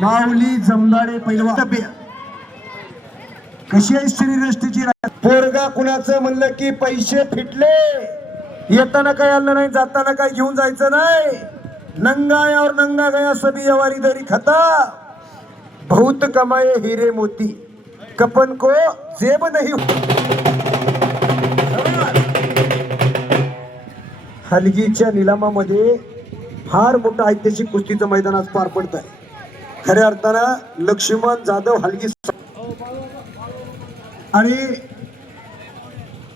माऊली जमदाडे पैलवान कशी आहे शरीरयष्टीची पोरगा कुणाचं म्हणलं की पैसे फिटले येताना काय आलं नाही जाताना काय घेऊन जायचं नाही नंगा और नंगा गया सभी यवारी दरी खता बहुत कमाए हीरे मोती कपन को जेब नहीं हलगीच्या निलामामध्ये फार मोठं ऐतिहासिक कुस्तीचं मैदान आज पार पडत आहे खऱ्या अर्थानं लक्ष्मण जाधव हलगी आणि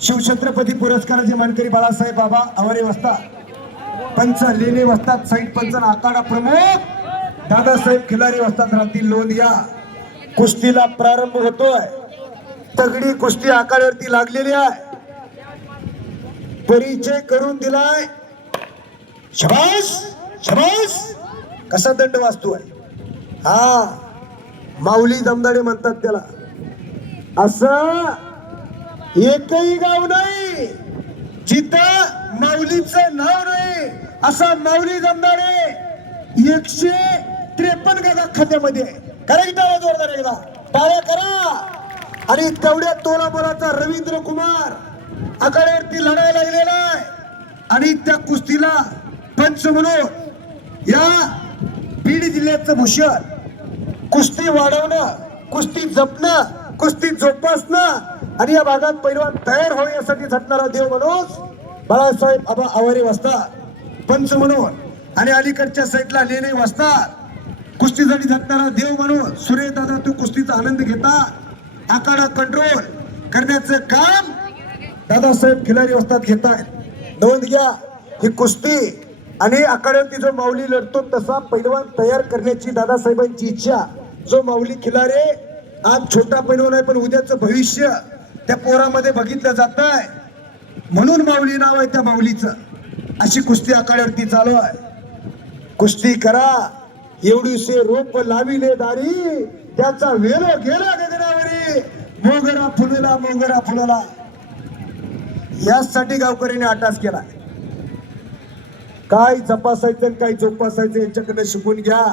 शिवछत्रपती पुरस्काराचे मानकरी बाळासाहेब बाबा अवरे वस्ताद पंच लेले वस्ताद साईड पंच आखाडा प्रमुख दादासाहेब खिलारी वस्ताद राहतील लोंदिया कुस्तीला प्रारंभ होतोय तगडी कुस्ती आखाड्यावरती लागलेली आहे परिचय करून दिलाय शबास शबास कसा दंड वाजतोय हा माऊली जमदाडे म्हणतात त्याला असं एकही गाव नाही जिथं माऊलीचं नाव नाही असा माऊली जमदाडे 153 गदा खात्यामध्ये करा टाळ्या जोरदार एकदा टाळ्या करा आणि तेवढ्या तोलामोलाचा रवींद्र कुमार आखाड्यावरती लढायला लागलेला आहे आणि त्या कुस्तीला पंच म्हणून या बीड जिल्ह्याचं भूषण कुस्ती वाढवणं कुस्ती जपणं कुस्ती जोपासणं आणि या भागात पैलवान तयार व्हावे यासाठी झटणारा देव माणूस बाळासाहेब आबा आवारे वस्ताद पंच म्हणून आणि अलीकडच्या साईडला लेणे वस्ताद कुस्तीसाठी झटणारा देव म्हणून सुरेश दादा तो कुस्तीचा आनंद घेता आखाडा कंट्रोल करण्याचं काम दादासाहेब खिलारी वस्ताद घेत आहेत नोंद घ्या ही कुस्ती आणि आखाड्यावरती जो माऊली लढतो तसा पैलवान तयार करण्याची दादासाहेबांची इच्छा जो माऊली खिलारे आज छोटा पैलवान आहे पण उद्याचं भविष्य त्या पोरामध्ये बघितलं जात आहे म्हणून माऊली नाव आहे त्या माऊलीचं अशी कुस्ती आखाड्यावरती चालू आहे कुस्ती करा एवढीसे रोप लाविले दारी त्याचा वेलो गेला गगनावरी मोगरा फुलला यासाठी गावकऱ्यांनी अटास केला काय जपासायचं काय जोपासायचं यांच्याकडे शिकून घ्या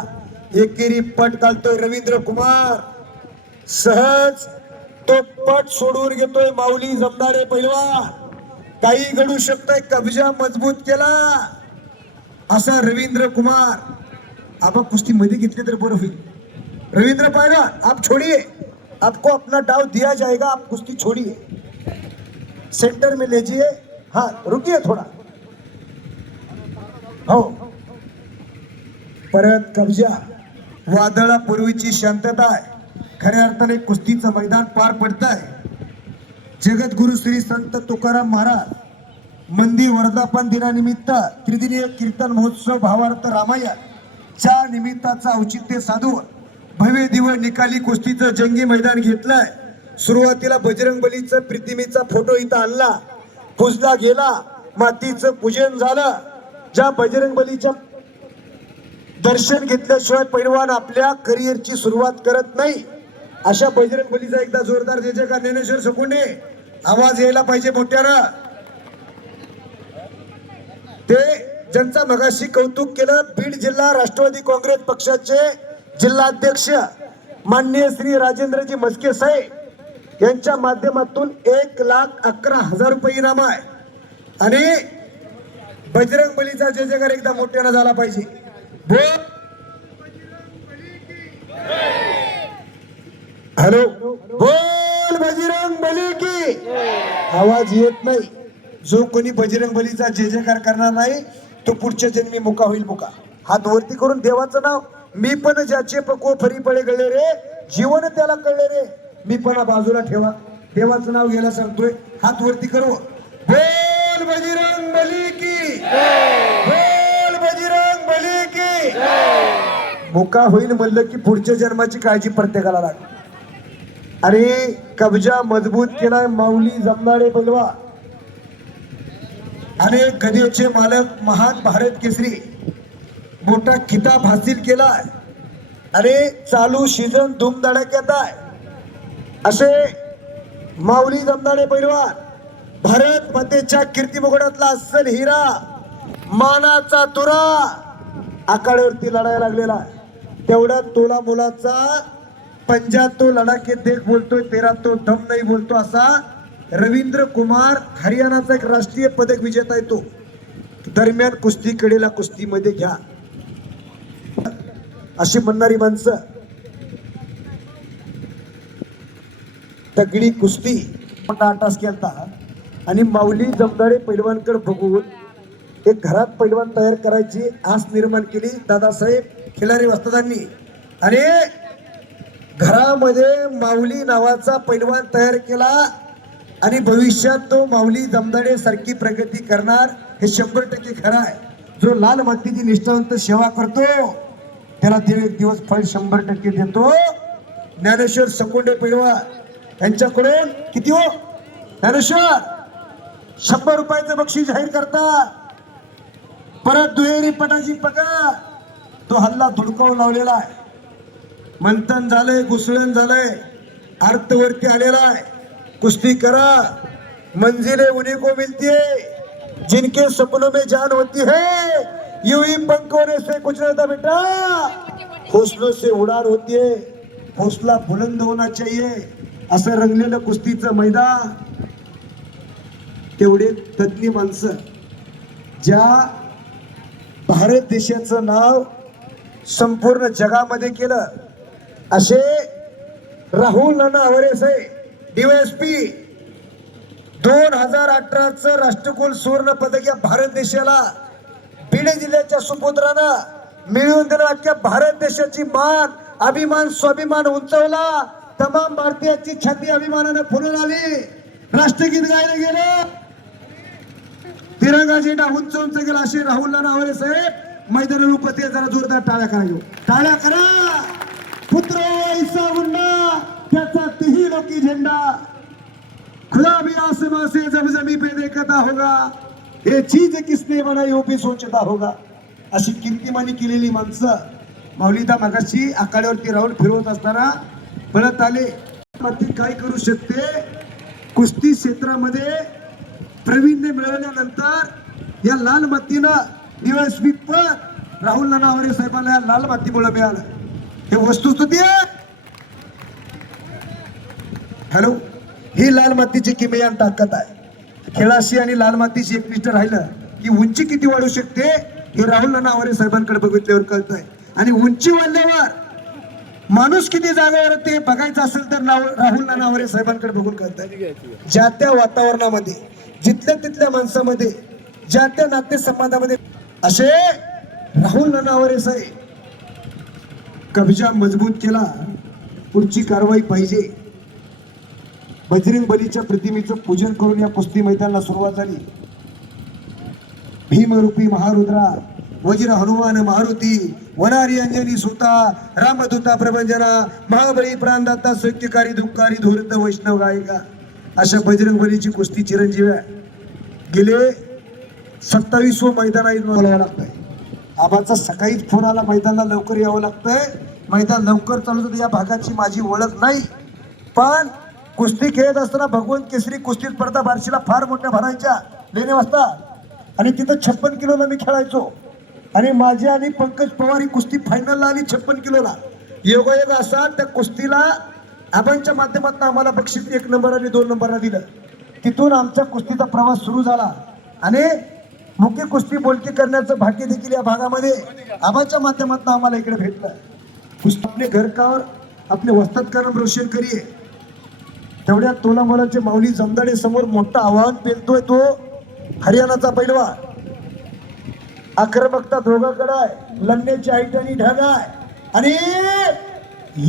एकेरी पट घालतोय रवींद्र कुमार सहज तो पट सोडून घेतोय माऊली जमदाडे पैलवान काही घडू शकतोय कब्जा मजबूत केला असा रवींद्र कुमार आपण कुस्ती मध्ये घेतली तर बरं होईल रवींद्र पैलवान आप छोड़िए आपको अपना डाव दिया जाएगा आप कुस्ती छोड़िए सेंटर में लीजिए हाँ रुकिए थोड़ा हो परत कब्जा वादळापूर्वीची शांतता आहे खऱ्या अर्थाने कुस्तीचं मैदान पार पडत आहे जगद्गुरु श्री संत तुकाराम महाराज मंदिर वर्धापन दिनानिमित्त त्रिदिनीय कीर्तन महोत्सव भावार्थ रामायण च्या निमित्ताचा औचित्य साधून भव्य दिव्य निकाली कुस्तीचं जंगी मैदान घेतलंय सुरुवातीला बजरंगबलीचं प्रतिमेचा फोटो इथं आणला पूजला गेला मातीचं पूजन झालं ज्या बजरंगबलीच्या दर्शन घेतल्याशिवाय पैलवान आपल्या करिअरची सुरुवात करत नाही अशा बजरंगबलीचा एकदा जोरदार जय जयकार ज्ञानेश्वर सकुंडे आवाज यायला पाहिजे मोठ्यानं ते ज्यांचा मगाशी कौतुक केलं बीड जिल्हा राष्ट्रवादी काँग्रेस पक्षाचे जिल्हाध्यक्ष माननीय श्री राजेंद्रजी मस्के साहेब यांच्या माध्यमातून 1,11,000 रुपये इनाम आहे आणि बजरंगबलीचा जय जयकार एकदा मोठ्यानं झाला पाहिजे हॅलो बोल बजरंगबली की आवाज येत नाही जो कोणी बजरंगबलीचा जय जयकार करणार नाही तो पुढच्या जन्मी मुका होईल मुका हात वरती करून देवाचं नाव मी पण ज्याचे पको फरी पडे गळे रे जीवन त्याला कळले रे मी पण बाजूला ठेवा देवाचं नाव घ्यायला सांगतोय हात वरती करू बोल बजरंगबली की बोल बजरंगबली की मुका होईल म्हणलं की पुढच्या जन्माची काळजी प्रत्येकाला लागते आणि कब्जा मजबूत केलाय माऊली जमदाडे पैलवान आणि गदेचे मालक महान भारत केसरी मोठा किताब हासिल केलाय आणि चालू सीझन धूमधडाक्यात आहे असे माऊली दमदाडे पैलवान भारत मातेच्या कीर्ती मुकुटातला अस्सल हिरा मानाचा तुरा आखाड्यावरती लढायला लागलेला आहे। तेवढा तोला मुलाचा पंजा तो लढाके देख बोलतोय, तेरा तो दम नाही बोलतो असा रवींद्र कुमार हरियाणाचा एक राष्ट्रीय पदक विजेता आहे। तो दरम्यान कुस्ती कडेला कुस्तीमध्ये घ्या अशी म्हणणारी माणसं तगडी कुस्ती मोठा आटास केलता आणि माऊली दमदाडे पैलवानकडे बघून एक घरात पैलवान तयार करायची आस निर्माण केली दादासाहेब खिलारी वस्तादांनी आणि घरामध्ये माऊली नावाचा पैलवान तयार केला आणि भविष्यात तो माऊली दमदाडे सारखी प्रगती करणार हे 100% खरं आहे। जो लाल मातीची निष्ठावंत सेवा करतो त्याला देव एक दिवस फळ 100% देतो। ज्ञानेश्वर सकोंडे पैलवान यांच्याकडून किती हो ज्ञानेश्वर 100 रुपयाचं बक्षीस जाहीर करतात। परत दुहेरी पटाची पकड तो हल्ला धुडकावून लावलेला आहे। मंथन झालंय, घुसळण झालंय, अर्थवरती आलेला आहे। कुस्ती करा, मंजिले उन्हीं को मिलती है जिनके सपनों में जान होती है। यूं ही पंख होने से कुछ नहीं होता बेटा, हौसलों से उड़ान होती है। हौसला बुलंद होना चाहिए। असं रंगलेलं कुस्तीचं मैदान, तेवढे तज्ञ माणसं ज्या भारत देशाचं नाव संपूर्ण जगामध्ये केलं असे राहुल नाना आवरेसे DYSP 2018चं राष्ट्रकुल सुवर्ण पदक या भारत देशाला बीड जिल्ह्याच्या सुपुत्रानं मिळवून दिलं। अख्ख्या भारत देशाची मान, अभिमान, स्वाभिमान उंचवला। तमाम भारतीयांची छाती अभिमानाने फुलून आली। राष्ट्रगीत गायलं गेलं, तिरंगा झेंडा उंच उंच गेला। असे राहुल नाना आवरे साहेब मैदानावर उपस्थित, जरा जोरदार टाळ्या करा, टाळ्या करा। पुत्र ऐसा मुंडा त्याचा तिही लोकी झेंडा, खुदा भी आसमां से जब जमी पे देखता होगा, ये चीज किसने बनाई वो भी सोचता होगा। अशी कीर्तिमानी केलेली माणसं माऊलीदा मगाशी आखाड्यावरती राऊंड फिरवत असताना परत आले। माती काय करू शकते, कुस्ती क्षेत्रामध्ये प्रवीण्य मिळवल्यानंतर या लाल मातीनं DYSP पण राहुल नाना आवरे साहेबांना या लाल मातीमुळे मिळालं। हे वस्तुस्थिती आहे। हॅलो, ही लाल मातीची किमयान ताकद आहे। खेळाशी आणि लाल मातीची एकनिष्ठ राहिलं की उंची किती वाढू शकते हे राहुल नाना आवरे साहेबांकडे बघितल्यावर कळतंय। आणि उंची वाढल्यावर माणूस किती जागेवर ते बघायचं असेल तर राहुल नाना आवरे साहेबांकडे बघून कळतंय। ज्या त्या वातावरणामध्ये, जिथल्या तिथल्या माणसामध्ये, ज्या त्या नातेसंबंधामध्ये असे राहुल नाना आवरे साहेब कब्जा मजबूत केला। पुढची कारवाई पाहिजे। बजरंग बलीच्या प्रतिमेचं पूजन करून या कुस्ती मैदानाला सुरुवात झाली। भीमरूपी महारुद्रा, वज्र हनुमान मारुती, वनारी अंजनी सुता, रामदूता प्रभंजना, महाबली प्राणदाता, सत्यकारी दुःखारी धूर्त वैष्णव गायिका, अशा बजरंग बलीची कुस्ती चिरंजीव आहे। गेले 27वं मैदान आहे, बोलावं लागतंय। आबाचा सकाळीच फोन आला, मैदानाला लवकर यावं लागतंय, मैदान लवकर चालू होतं। या भागाची माझी ओळख नाही, पण कुस्ती खेळत असताना भगवंत केसरी कुस्ती स्पर्धा बार्शीला फार मोठ्या भरायच्या लेणे वाजता, आणि तिथं 56 किलोला मी खेळायचो। आणि माझी आणि पंकज पवार ही कुस्ती फायनलला आली 56 किलोला। योगायोग असा, त्या कुस्तीला आबांच्या माध्यमातून आम्हाला बक्षीस 1 नंबर आणि 2 नंबरला दिलं। तिथून आमचा कुस्तीचा प्रवास सुरू झाला आणि मुख्य कुस्ती बोलती करण्याचं भाग्य देखील या भागामध्ये आबांच्या माध्यमातून आम्हाला इकडे भेटलं। कुस्ती आपले घरकावर आपले वस्तादकारण रोशन करिये। तेवढ्या तोला मोलाचे माऊली दमदाडे समोर मोठं आव्हान पेलतोय तो हरियाणाचा पैलवान। आक्रमकता दोघांकडे आहे, लढण्याची हाईट आणि ढग आहे आणि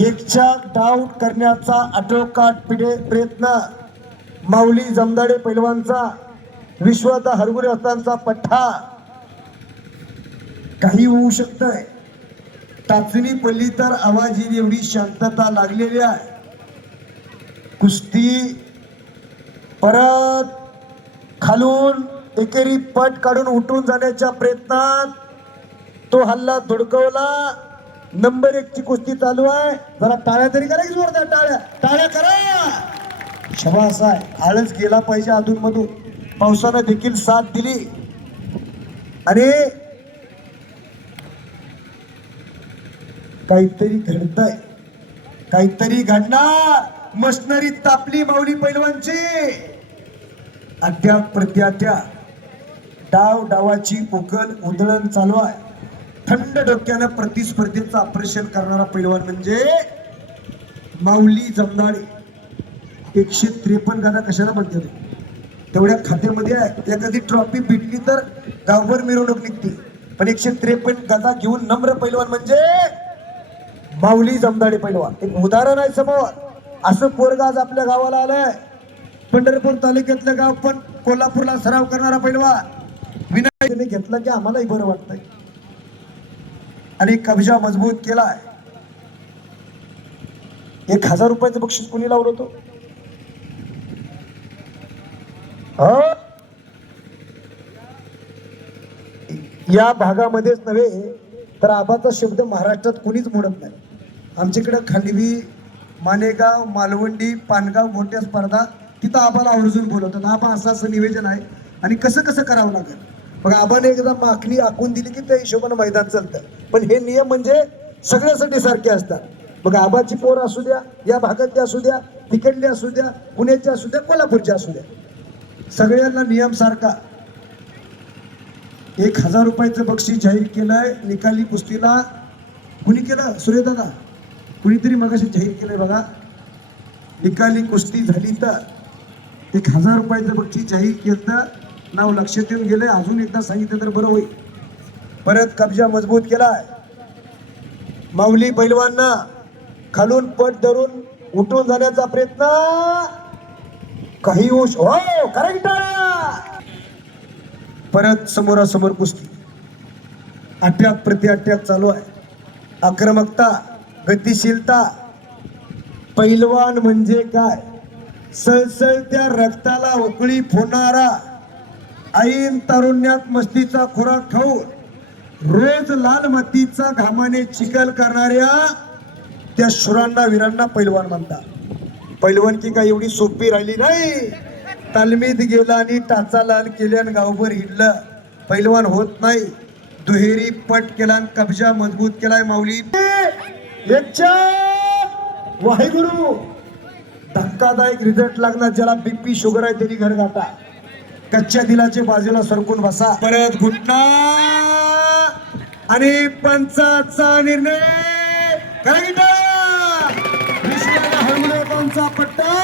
एकच्या डाऊट करण्याचा आटोकाट प्रयत्न माऊली दमदाडे पैलवानचा। विश्वाता हरगुरे असतांचा पठ्ठा काही होऊ शकतंय। टाचणी पडली तर आवाजीने एवढी शांतता लागलेली आहे। कुस्ती परत खालून एकेरी पट काढून उठून जाण्याच्या प्रयत्नात तो हल्ला धुडकवला नंबर 1 ची कुस्ती चालू आहे. जरा टाळ्या तरी करा की जोरदार, टाळ्या टाळ्या करा. शबास आहे. आळस गेला पाहिजे अधून मधून. पावसानं देखील साथ दिली आणि काहीतरी घडतंय, काहीतरी घडणार. मशनरी तापली माऊली पैलवानची. अद्याप प्रत्यात्या डाव डावाची उकल उधळण चालू आहे. थंड डोक्यानं प्रतिस्पर्धेचं ऑपरेशन करणारा पैलवान म्हणजे माऊली जमदाडे. 153 गदा कशाला म्हणते तेवढ्या खात्यामध्ये आहे. एखादी ट्रॉफी भेटली तर गावभर मिरवणूक निघते, पण 153 गदा घेऊन नम्र पैलवान म्हणजे माऊली जमदाडे पैलवान. एक उदाहरण आहे समोर. असं पोरगा आज आपल्या गावाला आलंय. पंढरपूर तालुक्यातलं गाव, पण कोल्हापूरला सराव करणारा पैलवान. विनायकने घेतला की आम्हालाही बरं वाटतंय आणि कब्जा मजबूत केलाय. 1000 रुपयाचं बक्षीस कोणी लावलं होतं? या भागामध्येच नव्हे तर आबाचा शब्द महाराष्ट्रात कोणीच मोडत नाही. आमच्याकडे खांडवी, मानेगाव, मालवंडी, पानगाव मोठ्या स्पर्धा, तिथं आबाला आवर्जून बोलवतात. आबा असं असं निवेदन आहे आणि कसं कसं करावं लागेल. मग आबाने एकदा मागणी आखून दिली की त्या हिशोबाने मैदान चालतं. पण हे नियम म्हणजे सगळ्यासाठी सारखे असतात. मग आबाची पोर असू द्या, या भागातली असू द्या, तिकडली असू द्या, पुण्याची असू द्या, कोल्हापूरची असू द्या, सगळ्यांना नियम सारखा. 1000 रुपयाचं बक्षीस जाहीर केलंय. निकाली कुस्तीला कुणी केलं? सूर्यदादा कुणीतरी मगाशी जाहीर केलंय बघा. निकाली कुस्ती झाली तर 1000 रुपयाचं बक्षीस जाहीर केलं. नाव लक्षात येऊन गेलंय. अजून एकदा सांगितलं तर बरं होईल. परत कब्जा मजबूत केलाय. माऊली पैलवांना खालून पट धरून उठून जाण्याचा प्रयत्न काही हो करेक्ट. परत समोरासमोर कुस्ती. अटॅक प्रति अटॅक चालू आहे. आक्रमकता, गतिशीलता. पैलवान म्हणजे काय? सळसळत्या रक्ताला उकळी फोडणारा, ऐन तारुण्यात मस्तीचा खुराक खाऊन रोज लाल मातीचा घामाने चिखल करणाऱ्या त्या शुरांना वीरांना पैलवान म्हणतात. पैलवानकी काय एवढी सोपी राहिली नाही. तालमीत गेला आणि टाचा लाल केल्यान गावभर हिडलं. पैलवान होत नाही. दुहेरी पट केला, कब्जा मजबूत केलाय माऊली. वाहेगुरु. धक्कादायक रिझल्ट लागणार. ज्याला बीपी शुगर आहे त्यांनी घर गाठा. कच्च्या दिलाच्या बाजूला सरकून बसा. परत घुटना आणि पंचाचा निर्णय. पंचा पट्टा